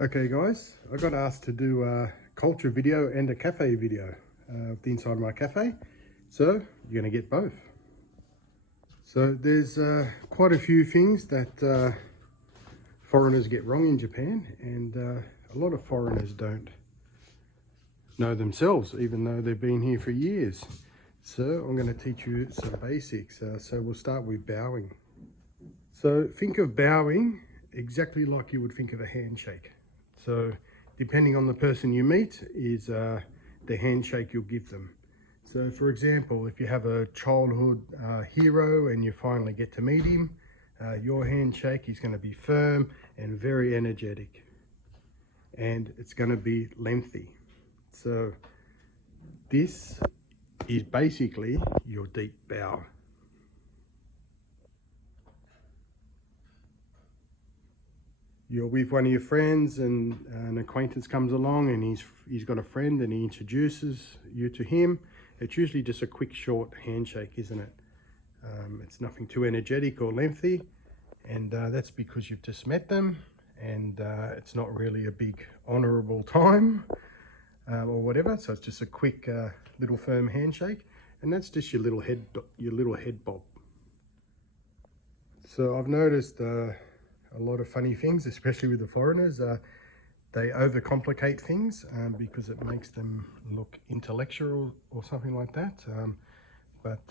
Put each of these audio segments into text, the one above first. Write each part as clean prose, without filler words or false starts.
Okay guys, I got asked to do a culture video and a cafe video of the inside of my cafe. So you're going to get both. So there's quite a few things that foreigners get wrong in Japan, and a lot of foreigners don't know themselves, even though they've been here for years. So I'm going to teach you some basics. So we'll start with bowing. So think of bowing exactly like you would think of a handshake. So depending on the person you meet is the handshake you'll give them. So for example, if you have a childhood hero and you finally get to meet him, your handshake is going to be firm and very energetic, and it's going to be lengthy. So this is basically your deep bow. You're with one of your friends and an acquaintance comes along and he's got a friend and he introduces you to him. It's usually just a quick short handshake, isn't it? It's nothing too energetic or lengthy, and that's because you've just met them, and it's not really a big honourable time or whatever. So it's just a quick little firm handshake, and that's just your little head bob. So I've noticed a lot of funny things, especially with the foreigners. They overcomplicate things because it makes them look intellectual or something like that. But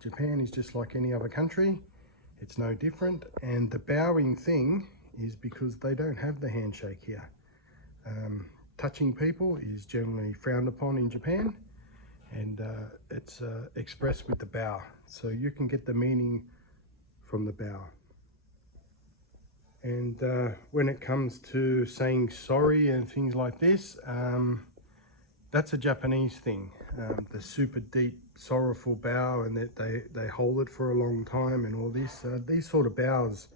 Japan is just like any other country. It's no different. And the bowing thing is because they don't have the handshake here. Touching people is generally frowned upon in Japan, and it's expressed with the bow. So you can get the meaning from the bow. And when it comes to saying sorry and things like this, that's a Japanese thing. The super deep, sorrowful bow, and that they hold it for a long time and all this. These sort of bows,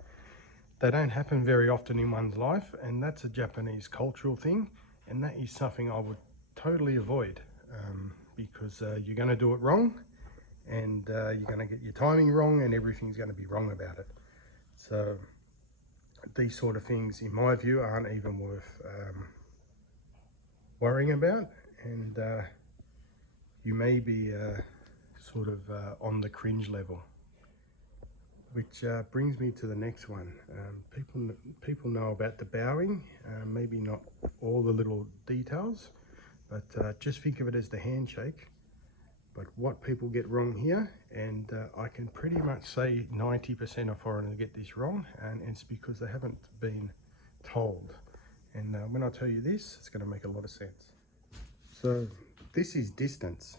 they don't happen very often in one's life, and that's a Japanese cultural thing, and that is something I would totally avoid because you're going to do it wrong, and you're going to get your timing wrong, and everything's going to be wrong about it. So these sort of things, in my view, aren't even worth worrying about, and you may be sort of on the cringe level. Which brings me to the next one. People know about the bowing, maybe not all the little details, but just think of it as the handshake. But what people get wrong here, and I can pretty much say 90% of foreigners get this wrong, and it's because they haven't been told. And when I tell you this, it's going to make a lot of sense. So this is distance.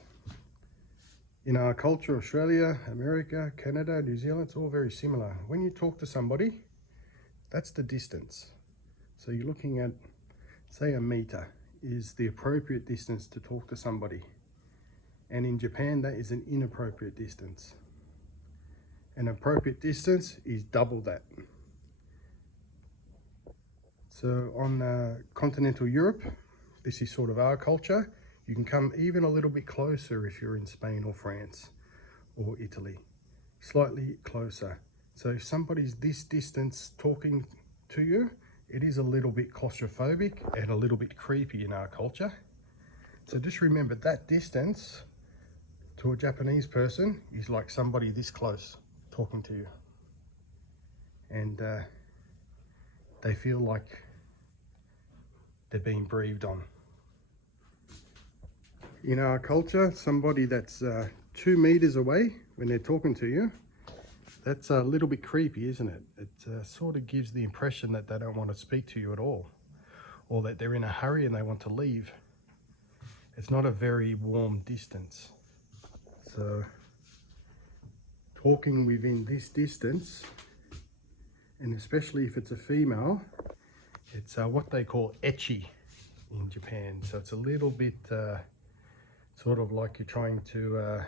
In our culture, Australia, America, Canada, New Zealand, it's all very similar. When you talk to somebody, that's the distance. So you're looking at, say, a meter is the appropriate distance to talk to somebody. And in Japan, that is an inappropriate distance. An appropriate distance is double that. So on continental Europe, this is sort of our culture. You can come even a little bit closer if you're in Spain or France or Italy, slightly closer. So if somebody's this distance talking to you, it is a little bit claustrophobic and a little bit creepy in our culture. So just remember that distance to a Japanese person is like somebody this close talking to you, and they feel like they're being breathed on. In our culture, somebody that's 2 meters away when they're talking to you, that's a little bit creepy, isn't it? It sort of gives the impression that they don't want to speak to you at all, or that they're in a hurry and they want to leave. It's not a very warm distance. So talking within this distance, and especially if it's a female, it's what they call ecchi in Japan. So it's a little bit sort of like you're trying to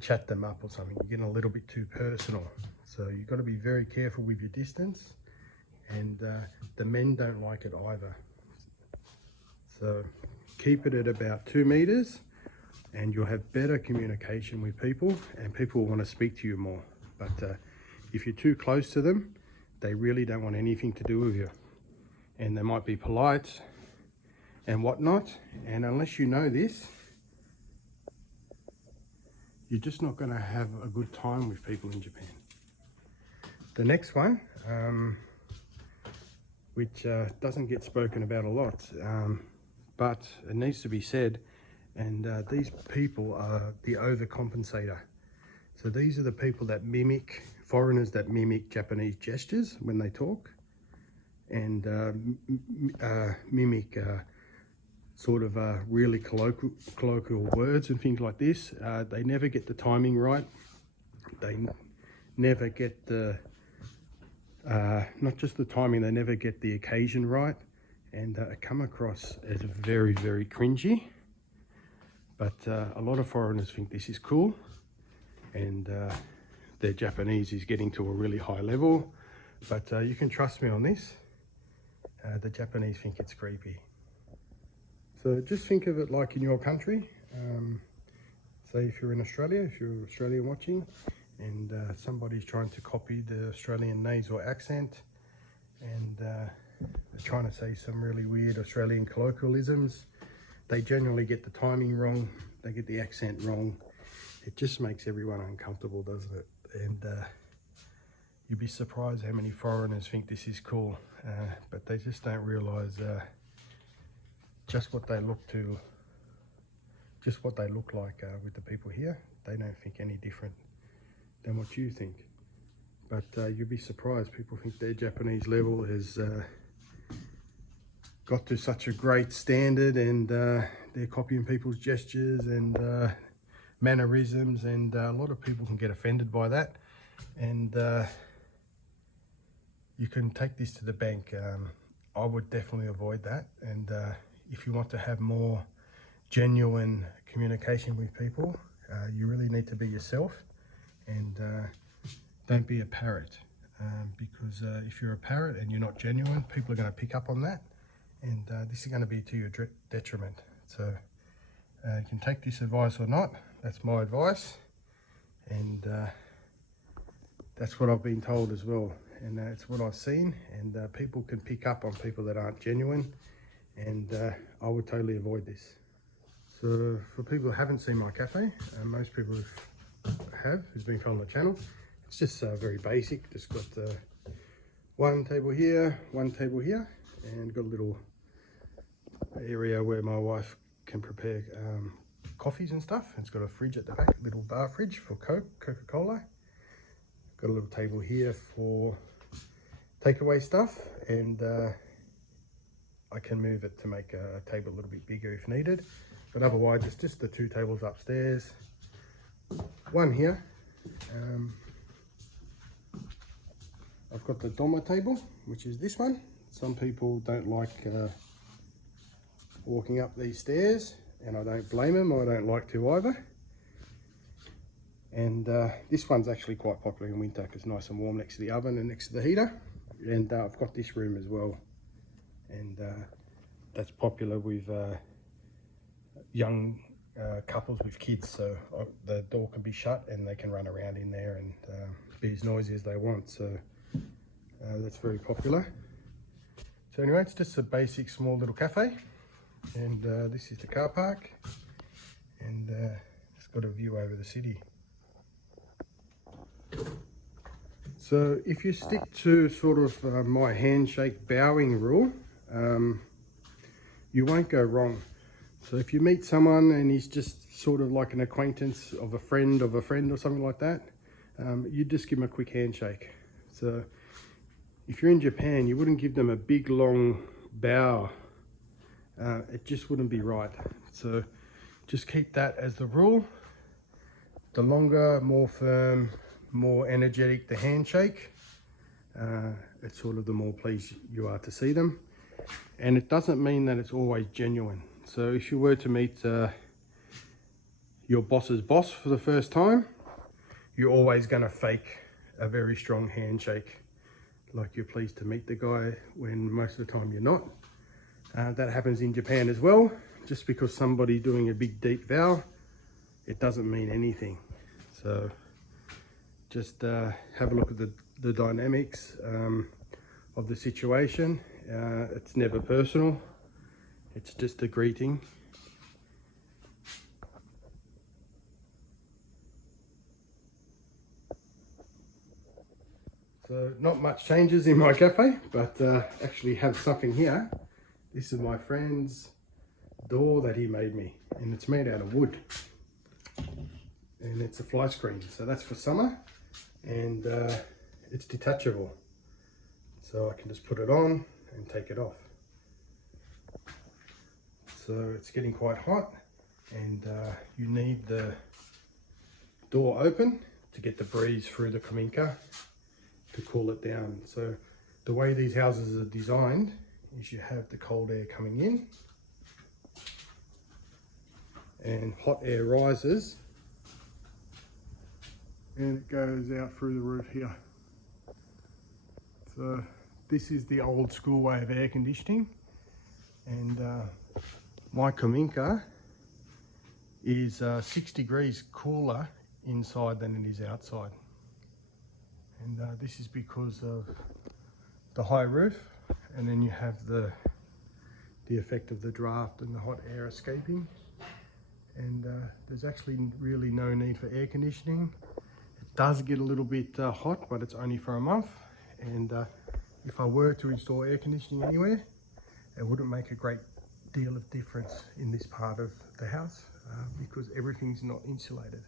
chat them up or something. You're getting a little bit too personal. So you've got to be very careful with your distance, and the men don't like it either. So keep it at about 2 meters, and you'll have better communication with people, and people will want to speak to you more. But if you're too close to them, they really don't want anything to do with you. and they might be polite and whatnot. And unless you know this, you're just not going to have a good time with people in Japan. The next one, which doesn't get spoken about a lot, but it needs to be said, and these people are the overcompensator. So these are the people that mimic, foreigners that mimic Japanese gestures when they talk, and mimic sort of really colloquial words and things like this. They never get the timing right. They never get the, not just the timing, they never get the occasion right, and come across as very, very cringy. But a lot of foreigners think this is cool, and their Japanese is getting to a really high level. But you can trust me on this. The Japanese think it's creepy. So just think of it like in your country. Say if you're in Australia, if you're Australian watching, and somebody's trying to copy the Australian nasal accent, and they're trying to say some really weird Australian colloquialisms. They generally get the timing wrong, they get the accent wrong. It just makes everyone uncomfortable, doesn't it? And you'd be surprised how many foreigners think this is cool, but they just don't realise just what they look like with the people here. They don't think any different than what you think. But you'd be surprised, people think their Japanese level has got to such a great standard, and they're copying people's gestures and mannerisms, and a lot of people can get offended by that. And you can take this to the bank. I would definitely avoid that, and if you want to have more genuine communication with people, you really need to be yourself, and don't be a parrot, because if you're a parrot and you're not genuine, people are going to pick up on that, and this is going to be to your detriment. So you can take this advice or not. That's my advice, and that's what I've been told as well, and it's what I've seen, and people can pick up on people that aren't genuine, and I would totally avoid this. So for people who haven't seen my cafe, most people who's been following the channel, it's just very basic. Just got one table here, and got a little area where my wife can prepare coffees and stuff. It's got a fridge at the back, little bar fridge for Coca-Cola. Got a little table here for takeaway stuff, and I can move it to make a table a little bit bigger if needed. But otherwise, it's just the two tables upstairs. One here. I've got the Doma table, which is this one. Some people don't like walking up these stairs, and I don't blame them. I don't like to either. And this one's actually quite popular in winter because it's nice and warm next to the oven and next to the heater. And I've got this room as well, and that's popular with young couples with kids, so the door can be shut and they can run around in there and be as noisy as they want. So that's very popular. So anyway, it's just a basic small little cafe, and this is the car park, and it's got a view over the city. So if you stick to sort of my handshake bowing rule, you won't go wrong. So if you meet someone and he's just sort of like an acquaintance of a friend or something like that, you just give him a quick handshake. So if you're in Japan, you wouldn't give them a big long bow. It just wouldn't be right. So just keep that as the rule. The longer, more firm, more energetic the handshake, it's sort of the more pleased you are to see them. And it doesn't mean that it's always genuine. So if you were to meet your boss's boss for the first time, you're always going to fake a very strong handshake, like you're pleased to meet the guy, when most of the time you're not. That happens in Japan as well. Just because somebody's doing a big deep bow, it doesn't mean anything. So just have a look at the dynamics of the situation, It's never personal. It's just a greeting. So not much changes in my cafe, but actually have something here. This is my friend's door that he made me, and it's made out of wood. And it's a fly screen, so that's for summer, and it's detachable. So I can just put it on and take it off. So it's getting quite hot, and you need the door open to get the breeze through the Kaminka to cool it down. So the way these houses are designed is you have the cold air coming in and hot air rises and it goes out through the roof here. So this is the old school way of air conditioning, and my Kaminka is 6 degrees cooler inside than it is outside. And this is because of the high roof, and then you have the effect of the draft and the hot air escaping. And there's actually really no need for air conditioning. It does get a little bit hot, but it's only for a month. And if I were to install air conditioning anywhere, it wouldn't make a great deal of difference in this part of the house because everything's not insulated.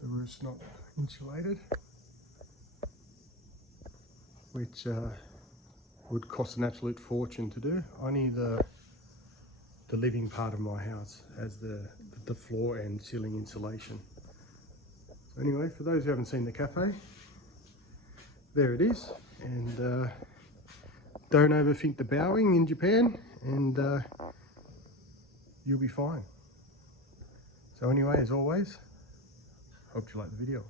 The roof's not insulated, which would cost an absolute fortune to do. Only the living part of my house has the floor and ceiling insulation. So anyway, for those who haven't seen the cafe, there it is. And don't overthink the bowing in Japan, and you'll be fine. So anyway, as always, hope you like the video.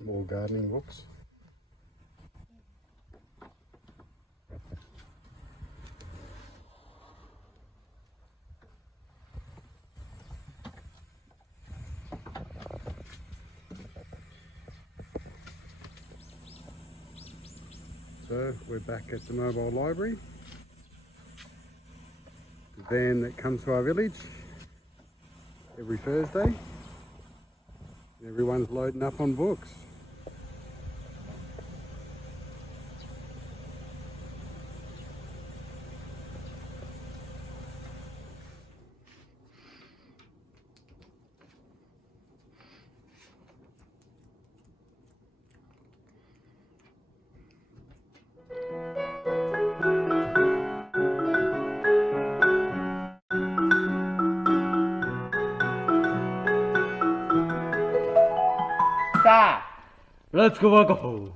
More gardening books. So we're back at the mobile library. The van that comes to our village every Thursday. Everyone's loading up on books. Let's go back home.